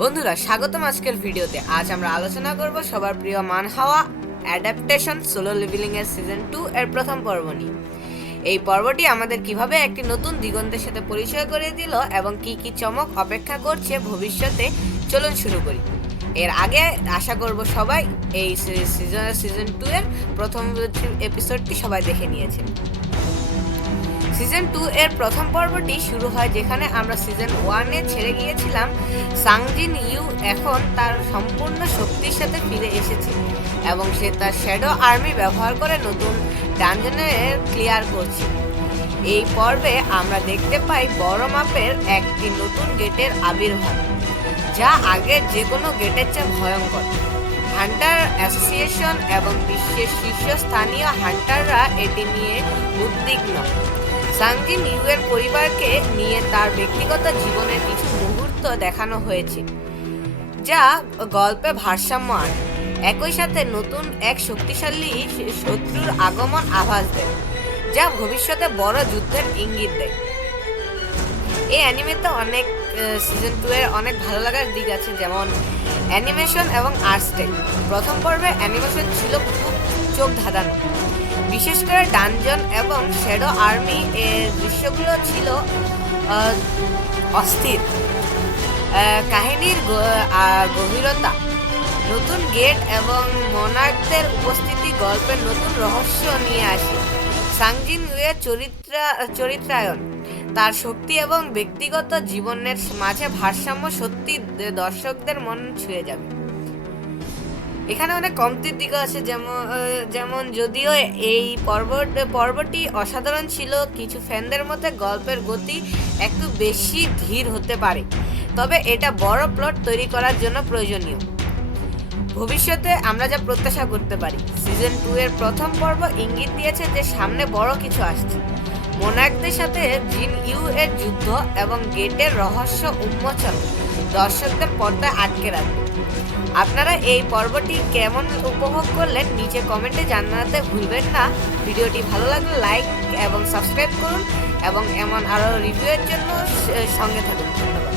বন্ধুরা, স্বাগতম আজকের ভিডিওতে। আজ আমরা আলোচনা করব সবার প্রিয় মানহাওয়া অ্যাডাপ্টেশন সোলো লেভেলিং এর সিজন 2 এর প্রথম পর্ব নিয়ে। এই পর্বটি আমাদের কিভাবে একটি নতুন দিগন্তের সাথে পরিচয় করে দিল এবং কি কি চমক অপেক্ষা করছে ভবিষ্যতে। চলুন শুরু করি। এর আগে আশা করব সবাই এই সিজন 2 এর প্রথম এপিসোডটি সবাই দেখে নিয়েছেন। সিজন 2 এর প্রথম পর্বটি শুরু হয় যেখানে আমরা সিজন 1 এ ছেড়ে গিয়েছিলাম। সাংজিন ইউ এখন তার সম্পূর্ণ শক্তির সাথে ফিরে এসেছে এবং সে তার শ্যাডো আর্মি ব্যবহার করে নতুন ডানজনে ক্লিয়ার করছে। এই পর্বে আমরা দেখতে পাই বড় মাপের একটি নতুন গেটের আবির্ভাব, যা আগের যে কোনো গেটের চেয়ে ভয়ঙ্কর। হান্টার অ্যাসোসিয়েশন এবং বিশ্বের শীর্ষস্থানীয় হান্টাররা এটি নিয়ে উদ্বিগ্ন। সাংজিন ইউয়ের পরিবারকে নিয়ে তার ব্যক্তিগত জীবনের কিছু মুহূর্ত দেখানো হয়েছে, যা গল্পে ভারসাম্য আনে। একই সাথে নতুন এক শক্তিশালী শত্রুর আগমন আভাস দেয়, যা ভবিষ্যতে বড় যুদ্ধের ইঙ্গিত দেয়। এই অ্যানিমেতে অনেক সিজন 2 এর অনেক ভালো লাগার দিক আছে, যেমন অ্যানিমেশন এবং আর্ট স্টাইল। প্রথম পর্বে অ্যানিমেশন ছিল খুব চোখ ধাঁধানো, বিশেষ করে ডানজন এবং শ্যাডো আর্মি এর দৃশ্যগুলো ছিল অস্থির। কাহিনীর গভীরতা, নতুন গেট এবং মোনার্কদের উপস্থিতি গল্পের নতুন রহস্য নিয়ে আসে। সাংজিন ইউয়ের চরিত্রায়ন, তার শক্তি এবং ব্যক্তিগত জীবনের মাঝে ভারসাম্য সত্যি দর্শকদের মন ছুঁয়ে যাবে। এখানে অনেক কমতির দিকও আছে, যেমন যদিও এই পর্বটি অসাধারণ ছিল, কিছু ফ্যানদের মধ্যে গল্পের গতি একটু বেশি ধীর হতে পারে, তবে এটা বড় প্লট তৈরি করার জন্য প্রয়োজনীয়। ভবিষ্যতে আমরা যা প্রত্যাশা করতে পারি, সিজন 2 এর প্রথম পর্ব ইঙ্গিত দিয়েছে যে সামনে বড় কিছু আসছে। মোনার্কদের সাথে জিন ইউ এর যুদ্ধ এবং গেটের রহস্য উন্মোচন দর্শকদের পর্দায় আটকে রাখবে। আপনারা এই পর্বটি কেমন উপভোগ করলেন নিচে কমেন্টে জানাতে ভুলবেন না। ভিডিওটি ভালো লাগলে লাইক এবং সাবস্ক্রাইব করুন এবং এমন আরও রিভিউয়ের জন্য সঙ্গে থাকুন। ধন্যবাদ।